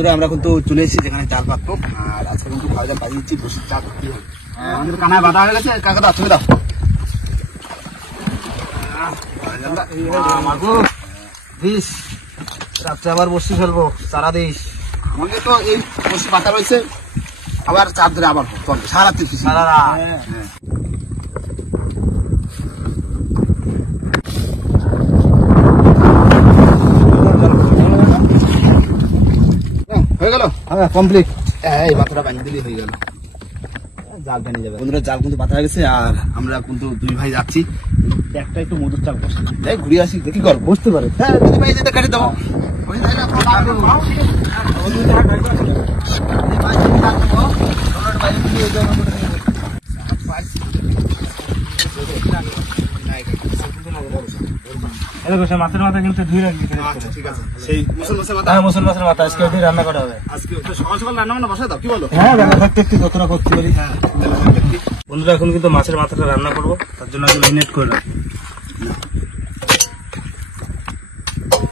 বন্ধুরা আমরা কিন্তু চলে এসেছি যেখানে চাল পাকবো, আর আজকে কিন্তু ভাইজান বাজিয়ে দিচ্ছি বসে চা করতে হবে। আমাদের কানায় বাধা হয়ে গেছে, কাকা দাও তুমি দাও। রাত্রে আবার বসি ফেলবো, চারা দিস। আমাকে তো এই বসে পাতা রয়েছে, আবার চাপ ধরে আবার চলবে সারা রাত্রি সারা রাত। হয়ে গেল কমপ্লিট। এই পাতাটা বানিয়ে দিলেই হয়ে গেল, জাল টেনে যাবে। বন্ধুরা জাল কিন্তু পাতা হয়ে গেছে, আর আমরা কিন্তু দুই ভাই যাচ্ছি একটা একটু মধুর চাল বসে যাই ঘুরে আসি, কি করবো বুঝতে পারে। হ্যাঁ দুই ভাই যেতে কাটে দেবো। মাছের মাথা কিন্তু ধুয়ে রাখবি। ঠিক আছে, সেই মুসল মাছের মাথা। হ্যাঁ মুসল মাছের মাথা আজকে রান্না করা হবে। আজকে সকাল সকাল রান্না বান্না বসাই দাও, কি বলো? হ্যাঁ রান্না থাকতে একটু যতটা করতে পারি। বন্ধুরা এখন কিন্তু মাছের মাথাটা রান্না করবো, তার জন্য আগে ম্যারিনেট করে রাখি।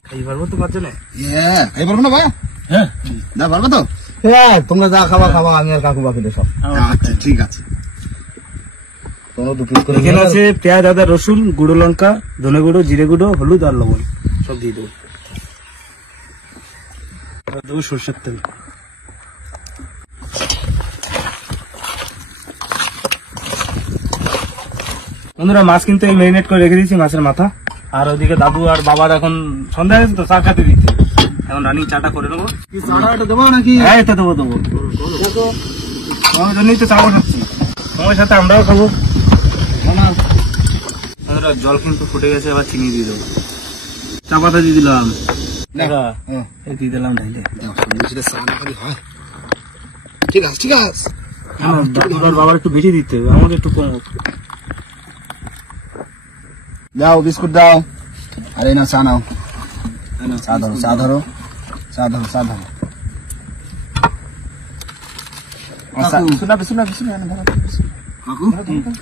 খাই পারবো তো পারছো না? খাই পারবো না ভাই? হ্যাঁ না পারবো তো। হ্যাঁ তোমরা যা খাবা খাবা, আমি আর কাকু বাকি সব। আচ্ছা ঠিক আছে। এখানে আছে পেঁয়াজ, আদা, রসুন, গুঁড়ো লঙ্কা, ধনে গুঁড়ো, জিরে গুঁড়ো, হলুদ আর লবণ সব দিয়ে দেবো। আর দেবো সরষের তেল। বন্ধুরা মাছ কিন্তু ম্যারিনেট করে রেখে দিয়েছি, মাছের মাথা। আর ওইদিকে দাদু আর বাবার এখন সন্ধ্যা হয়েছে তো চা খাতে দিচ্ছে, এখন রানিং চাটা করে নেবো। দেবো নাকি? হ্যাঁ এটা দেবো দেবো, তোমার জন্যই তো চা বসাচ্ছি, তোমার সাথে আমরাও খাবো। জল কিন্তু ফুটে গেছে, এবার চিনি দিয়ে দেবো, চা পাতা দিয়ে দিলাম, দিয়ে দিলাম ঢাইলে। ঠিক আছে ঠিক আছে। বাবার একটু বেশি দিতে হবে, আমাকে একটু কম। দাও বিস্কুট দাও, আরে না চা নাও, চা ধরো চা ধরো চা ধরো চা ধরো।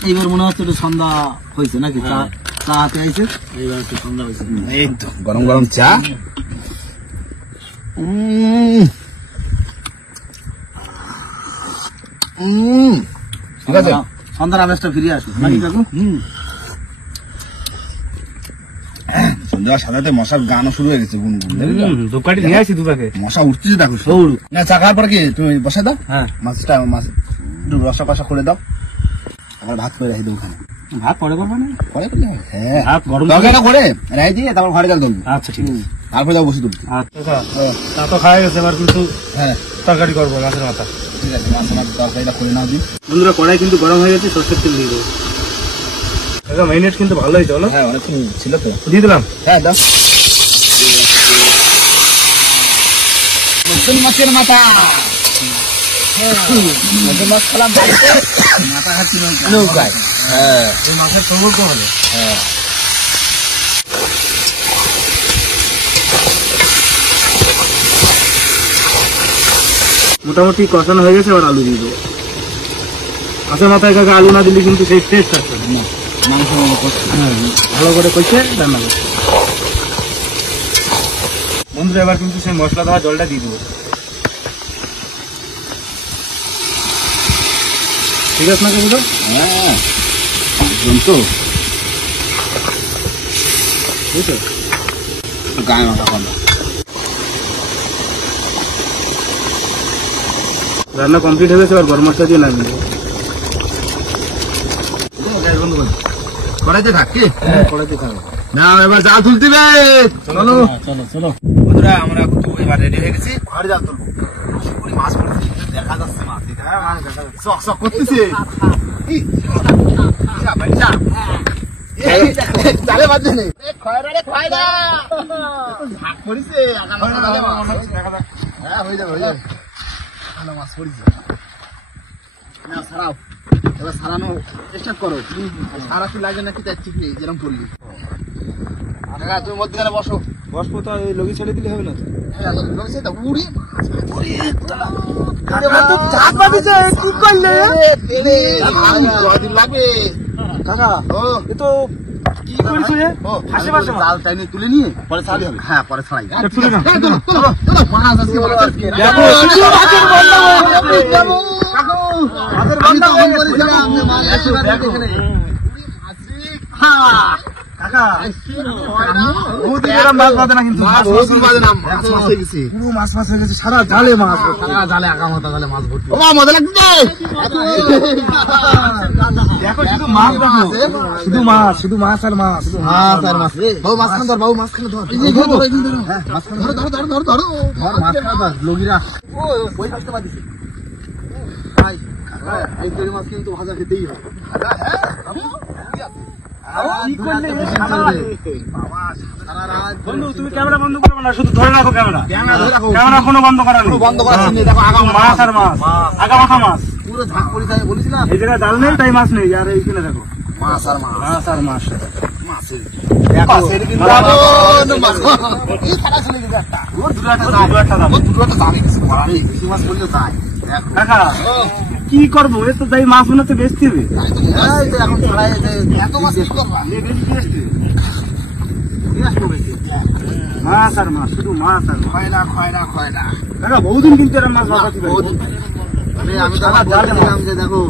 এইবার মনে হচ্ছে একটু সন্ধ্যা হয়েছে নাকি? চা চা হাতে আইছে, এইবার একটু সন্ধ্যা হয়েছে। এই তো গরম গরম চা। ঠিক আছে, সন্ধ্যার আবেশটা ফিরে আসবে নাকি কাকু? সন্ধ্যা সাদাতে মশার গানও শুরু হয়ে গেছে, দোকানে নিয়ে আসি দুটাকে, মশা উঠতেছে দেখো। না চা খাওয়ার পর কি তুমি বসে দাও, হ্যাঁ মাছটা মাছ একটু রসা কষা করে দাও, আবার ভাত করে রেখে দেবো ওখানে। ভাত পরে করবো না? পরে করলে হবে। হ্যাঁ ভাত গরম তরকারিটা করে রেখে দিয়ে তারপর ঘরে জল তুলবো। আচ্ছা ঠিক আছে, তারপরে যাবো বসে তুলতে। আচ্ছা তা তো খাওয়া গেছে, এবার কিন্তু হ্যাঁ তরকারি করবো মাছের মাথা। ঠিক আছে, মাছ আমার তরকারিটা করে নাও দিন। বন্ধুরা কড়াই কিন্তু গরম হয়ে গেছে, সরষের তেল দিয়ে দেবো। ম্যারিনেট কিন্তু ভালো হয়েছে, বলো? হ্যাঁ অনেকক্ষণ ছিল তো, দিয়ে দিলাম। হ্যাঁ দাও। নতুন মাছের মাথা, নতুন মাছ খেলাম বাড়িতে, মাথা খাচ্ছি নৌকায়। হ্যাঁ এই মাছের সবুজ তো হলো। হ্যাঁ মোটামুটি কষানো হয়ে গেছে, এবার আলু দিয়ে দেবো। মাছের মাথায় কাকে আলু না দিলে কিন্তু সেই টেস্ট আসবে না। মাংস ভালো করে কষে রান্না করছে। বন্ধুরা এবার কিন্তু সেই মশলা দেওয়া জলটা দিয়ে দেবো। ঠিক আছে না কিন্তু? হ্যাঁ তো বুঝছো, গায়ে মাথা কমা। রান্না কমপ্লিট হয়ে গেছে, এবার গরম মশলা দিয়ে নামিয়ে দেবো। কড়াইতে থাকি, হ্যাঁ কড়াইতে খাবো না এবার জাল তুলতে হবে। চলো চলো চলো বন্ধুরা আমরা কিন্তু এবার রেডি হয়ে গেছি, ঘরে জাল তুলবো। মাছ পড়েছে, দেখা যাচ্ছে মাছ, চক চক করতেছে। জালে বাজছে নেই, ভাগ পড়েছে। হ্যাঁ হয়ে যাবে হয়ে যাবে, ভালো মাছ পড়েছে। না ছাড়াও, এবার ছাড়ানো চেষ্টা করো। সারা কি লাগে নাকি তার ঠিক নেই, যেরকম পড়লি। তুমি মধ্যখানে বসো। বসবো তো, ওই লগি ছেড়ে দিলে হবে না? কি করেছো রে? হাসে পাশে মাছ। জাল টাইনে তুলে নিয়ে পরে ছাড়াই হবে। হ্যাঁ, পরে ছাড়াই। তুলে নাও। চলো, চলো, মাছ আজকে মাছ আজকে। দেখো, মাছের বন্যা হয়ে গেছে। কাকু, মাছের বন্যা হয়ে গেছে। মাছ এসে বাড়ি এখানে। হ্যাঁ, কাকা। বহুত এরকম মাছ বাঁধে না কিন্তু। মাছ প্রচুর বাজে না, মাছ মাছ হয়ে গেছে। পুরো মাছ মাছ হয়ে গেছে, সারা জালে মাছ। সারা জালে আগামাথা জালে মাছ ভর্তি। ও মা, মজা লাগছে। দেখো শুধু মাছ, দেখো শুধু মাছ, শুধু মাছ আর মাছ। মাছ আর মাছ। বাবু মাছখানে ধর, বাবু মাছখানে ধর। এই ধর, ধর, ধর। হ্যাঁ, মাছখানে ধর, ধর, ধর, ধর, ধর। ধর মাছখানে ধর, লগিরা। ওই কাজটা বাদ দিছে। ভাই, কাকা, এই তরি মাছ কিন্তু ভাজা খেতেই হয়। কি করলে? সারা রাত বন্ধু, তুমি ক্যামেরা বন্ধ করবে না, শুধু ধরে রাখো ক্যামেরা। ক্যামেরা ধরে রাখো। ক্যামেরা কোনো বন্ধ করা নেই। কোনো বন্ধ করা নেই, দেখো আগামাথা মাছ আর মাছ, আগামাথা মাছ। পুরো ঝাঁক পড়ে যায়, বলেছিলাম। এই জায়গায় জাল নেই, তাই মাছ নেই। আর এইখানে দেখো মাছ আর মাছ। মাছ আর মাছ। মাছের দেখো, মাছের কিন্তু মাছ। মাছ। এই ছাড়া চলে গেছে একটা। ওর দুটো একটা দুটো একটা দাম। ওর দুটো একটা দামই গেছে। বাবারে, বেশি মাছ পড়লেও তাই। দেখো। কাকা, কি করবো? এ তো তাই মাছ মনে হচ্ছে বেচতে হবে। এই যে এখন ছাড়াই যে এত মাছ কি করবা? মাছ আর মাছ, শুধু মাছ আর মাছ। খয়না, খয়না, খয়না। কাকা, বহুদিন কিন্তু এরকম মাছ বাঁধাতে পারি। আরে আমি তো বলছিলাম যে দেখো,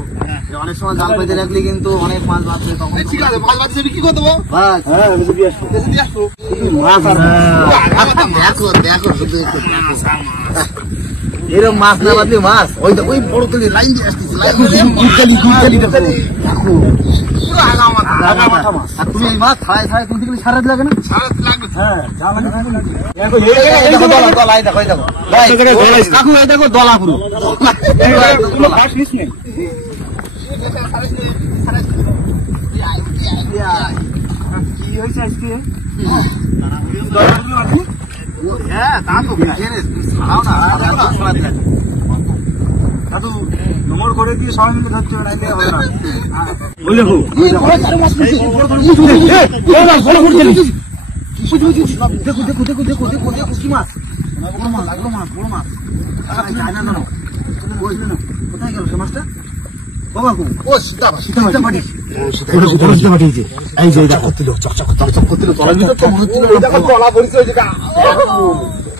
যে অনেক সময় জাল পেতে রাখলে কিন্তু অনেক মাছ বাঁচবে তখন। ঠিক আছে, মাছ বাঁচতে বিক্রি করে দেবো। বাস। হ্যাঁ, আমি তো দিয়ে আসবো। দিয়ে আসবো। মাছ আর মাছ। দেখো, দেখো, শুধু একটু এরকম মাছ না বাঁধলে মাছ। ওই তো, ওই বড় তুলি লাইন দিয়ে আসতেছে। লাইন দিয়ে দেখো। পুরো আগামাথা। আগামাথা মাছ। আর তুমি এই মাছ ছাড়াই ছাড়াই তুলতে গেলে সারা লাগে না? হ্যাঁ, জাল লাগে না। দেখো, এই দেখো দলা, দলা, এই দেখো, এই দেখো। ভাই, এই জায়গায় দলা আছে। কাকু, এই দেখো দলা পুরো। কোনো ঘাস নিস নেই। কি হয়েছে আজকে? হ্যাঁ, তা তো বুঝিয়ে ছাড়াও না, ছাড়াও না। দাদু, নোংর করে দিয়ে সবাই মিলে ধরতে হবে, নাইলে হবে না। ওই দেখো, দেখো, দেখো, দেখো, দেখো, দেখো, দেখো, কি মাছ? বড় মাছ, বড় মাছ, বড় মাছ। যায় না কেন? কোথায় গেল সে মাছটা? বাবা গো, ও সীতা মাছ, সীতা মাছ। এই যে দেখো, চকচক করছিল, তলার ভিতর তো মনে হচ্ছিল, এই দেখো তলা পড়েছে, ওই জায়গা।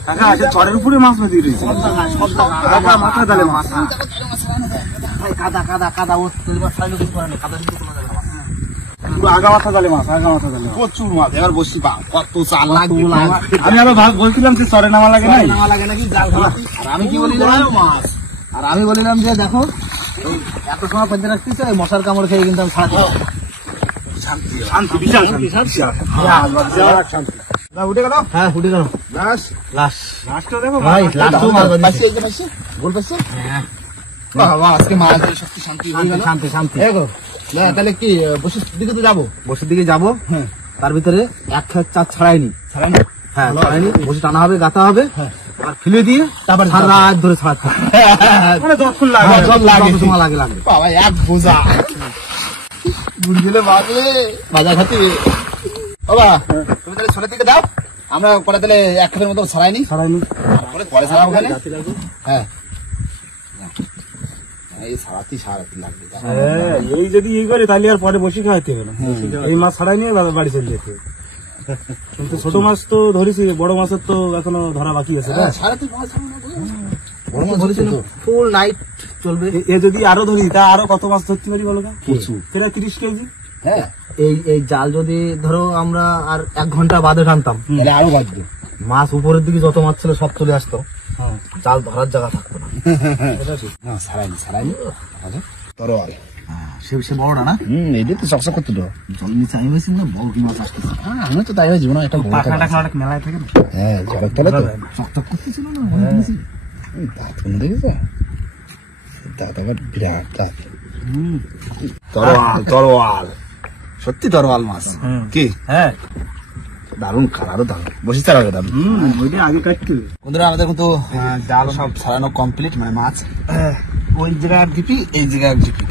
কাকা, আজকে চরের উপরে মাছ নদী রয়েছে। কাকা, মাথা ডালে মাছ। কাদা, কাদা, কাদা, ও তেলবার ছাড়লে কিছু করে না, কাদা কিন্তু কোনো জায়গায় মাছ। পুরো আগা মাথা ডালে মাছ, আগা মাথা ডালে মাছ। প্রচুর মাছ, এবার বসি পা, কত চাল লাগবে। আমি আবার বলছিলাম যে চরে নামা লাগে নাই। নামা লাগে নাকি জাল খাওয়া। আর আমি কি বলিলাম মাছ, আর আমি বলিলাম যে দেখো, এই এত সময় পর্যন্ত রাখতেছে, ওই মশার কামড় খেয়ে কিন্তু আমি ছাড়াতে পারবো। শান্তি, বিশাল শান্তি। শান্তি। উঠে গেল? হ্যাঁ, ফুটে গেল। লাশ। লাশটা দেখো, ভাই, লাস্টও মাছ লাশ। পাইছে, এই যে পাইছে? গোল পাইছে? বাবা, আজকে মাছ ধরে সত্যি শান্তি হয়ে গেল। শান্তি, শান্তি। এই গো, না, তাহলে কি বসির দিকে তো যাবো? বসির দিকে যাবো। হ্যাঁ, তার ভিতরে এক খেত চার ছাড়াইনি। হ্যাঁ, ছাড়াইনি, বসে টানা হবে, গাঁথা হবে, আর ফেলে দিয়ে তারপর সারা রাত ধরে ছাড়াতে হবে। মানে যতক্ষণ লাগে। যত সময় লাগে লাগবে। বাবা, এক বোঝা বুড়ি গেলে বাজলে বাজার খাতে। বাবা, তুমি তাহলে ছোট থেকে দাও, আমরা পরে তাহলে এক খেতের মতো ছাড়াইনি। ছাড়াইনি। পরে ছাড়াবো ওখানে। হ্যাঁ, এই সারাতি লাগবে। হ্যাঁ, এই যদি ই করি তাহলে আর পরে বসে খাওয়াতে হবে না। এই মাছ ছাড়াই নিয়ে বাড়ি চলে যেতে হবে। কিন্তু ছোট মাছ তো ধরেছি, বড় মাছের তো এখনো ধরা বাকি আছে। হ্যাঁ, সারাতি মাছ বড় মাছ ধরেছি তো, ফুল নাইট চলবে। এ যদি আরো ধরি তা আরো কত মাছ ধরতে পারি বলো? প্রচুর, সেটা 30 কেজি। হ্যাঁ, এই জাল যদি ধরো আমরা আর 1 ঘন্টা বাদে টানতাম তাহলে আরো বাঁচবে। মাছ উপরের দিকে যত মাছ ছিল সব চলে আসতো, জাল ধরার জায়গা থাকতো না। ছাড়াইনি তরোয়াল। সে বড় না? এটা তো চকচক করতে তো জল নিচে আমি বলছি না, বড় কি মাছ আসতে। হ্যাঁ, আমি তো তাই হয়েছি না, একটা মেলায় থাকে না। হ্যাঁ, জলের তলে তো চকচক করতেছিল না। দাঁত কোনো দেখেছে? দাঁত আবার বিরাট দাঁত। তরোয়াল, সত্যি তরোয়াল মাছ। কি? হ্যাঁ, দারুণ কালারও দারুণ, বসে ছাড়াবে দারুণ। ওইটা আগে কাটতে হবে। বন্ধুরা, আমাদের কিন্তু জাল সব ছাড়ানো কমপ্লিট, মানে মাছ ওই জায়গায় এক জিপি, এই জায়গায় এক জিপি।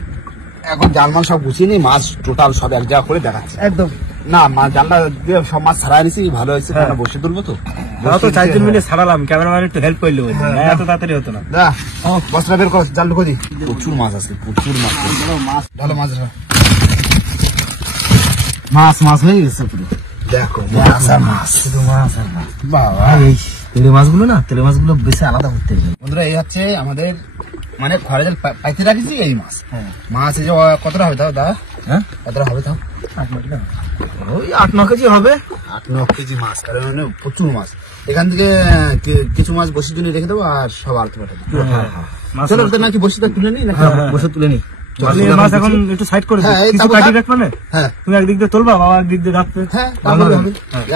এখন জাল মাল সব গুছিয়ে নিই, মাছ টোটাল সব এক জায়গা করে দেখাচ্ছে একদম না। জালটা দিয়ে সব মাছ ছাড়াই নিছি, ভালো হয়েছে। বসে তুলবো তো, তাও তো 4 জন মিলে ছাড়ালাম, ক্যামেরাম্যান একটু হেল্প করলো, এত তাড়াতাড়ি হতো না। বস্তা বের কর, জাল ঢুকো দি। প্রচুর মাছ আছে, প্রচুর মাছ। ভালো মাছ। মাছ মাছ হয়ে গেছে পুরো। দেখো মাছ আর মাছ, শুধু মাছ আর মাছ। বাবা এই তেলে মাছগুলো না, তেলে মাছগুলো বেশি আলাদা করতে হবে বন্ধুরা। এই হচ্ছে আমাদের মানে ঘরে যে পাইতে রাখিছি এই মাছ। মাছ এই যে কতটা হবে তাও দা? হ্যাঁ কতটা হবে তাও? 8-9 ওই 8-9 কেজি হবে। 8-9 কেজি মাছ, কারণ প্রচুর মাছ। এখান থেকে কিছু মাছ বসির জন্য রেখে দেবো আর সব আলতে পাঠাবো। চলো নাকি বসিটা তুলে নি, বসে তুলে নি। মাছ এখন একটু সাইড করে কিছু কাটি রাখবে না? তুমি একদিক দিয়ে তুলবা, বাবা একদিক দিয়ে রাখবে। হ্যাঁ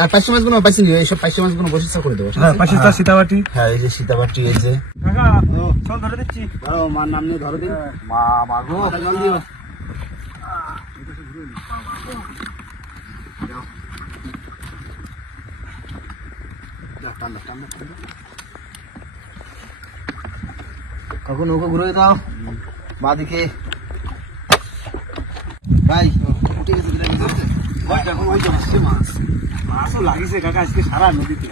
আর পাঁচশো মাছগুলো পাইছি নি, এইসব পাঁচশো মাছগুলো বসিটা করে দেবো। হ্যাঁ পাশে তার সীতাবাটি। হ্যাঁ এই যে সীতাবাটি, এই যে কাকা চল ধরে দিচ্ছি। ধরো মার নাম নিয়ে ধরো দিন। মা মাগো জল দিও। কখন নৌকা ঘুরে দাও বাদিকে ভাই। উঠে গেছে এখন ওই যে বসছে মাছ। মাছও লাগিয়েছে কাকা আজকে সারা নদীতে,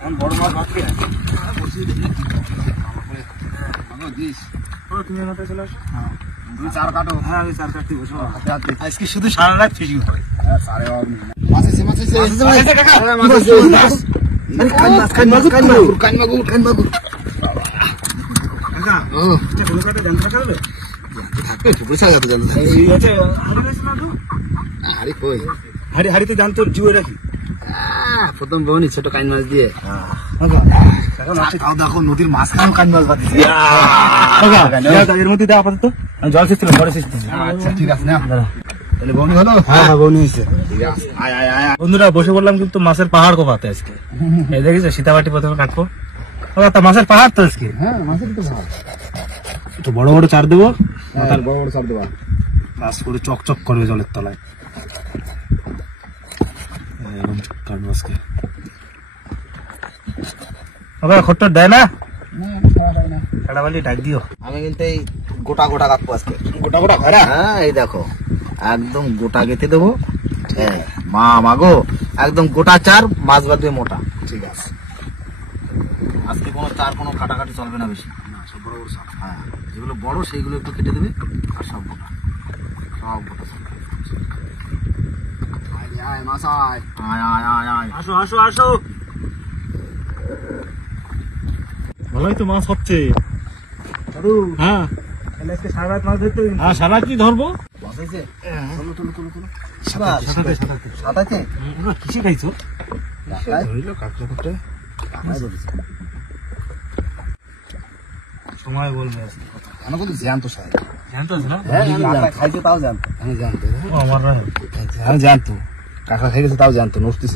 এখন বড় মাছ ভাবছে। তুমি আমার চলে আসো। তুমি চার কাটো। হ্যাঁ আমি চার কাটতে বসবো। আজকে শুধু সারা রাত ফিশিং হবে। মাছ আছে মাছ আছে কাকা কোনো কাটে জান থাকবে হাড়িতে জানতো জুয়ে রাখি। প্রথম বউনি ছোট কাইন মাছ দিয়ে দেখো নদীর মাঝখানে কাইন মাছ বাঁধছে। এর মধ্যে দেওয়া আপাতত আমি জল শেষছিলাম, জলে শেষতেছি। আচ্ছা ঠিক আছে না, তাহলে বউনি হলো। হ্যাঁ বউনি হয়েছে। ঠিক আছে আয় আয় আয়। বন্ধুরা বসে বললাম কিন্তু মাছের পাহাড় কোপাতে আজকে। এই দেখিস সীতাবাটি প্রথমে কাটবো। মাছের পাহাড় তো আজকে। হ্যাঁ মাছের তো ভালো, একটু বড় বড় চার দেবো, বড় বড় চাপ দেওয়া। কাজ করে চকচক করবে জলের তলায়। কাটবো আজকে। খট্টর দেয় না, কাটাবালি ডাক দিও। আমি কিন্তু এই গোটা গোটা কাটবো আজকে। গোটা গোটা ঘরা? হ্যাঁ এই দেখো একদম গোটা গেঁথে দেবো। হ্যাঁ মা মাগো একদম গোটা চার, মাছ বাদ দিয়ে মোটা। ঠিক আছে আজকে কোনো চার কোনো কাটাকাটি চলবে না বেশি। সব বড় বড় চার। হ্যাঁ যেগুলো বড় সেইগুলো একটু কেটে দেবে, আর সব গোটা, সব গোটা। আয় মাছ আয় আয় আয় আয় আয়। আসো আসো আসো। ভালোই তো মাছ হচ্ছে। হ্যাঁ আজকে সারা রাত মাছ ধরতে। হ্যাঁ সারা রাত ধরবো। সাঁতাইতে কিসে খাইছো? সময় বলবে জ্যান্ত সাহেব জানতো না? খাইছে তাও জানতো। আমি জানতো, আমার জানতো কাঁকড়া খাই গেছে তাও জানতো নড়তেছে।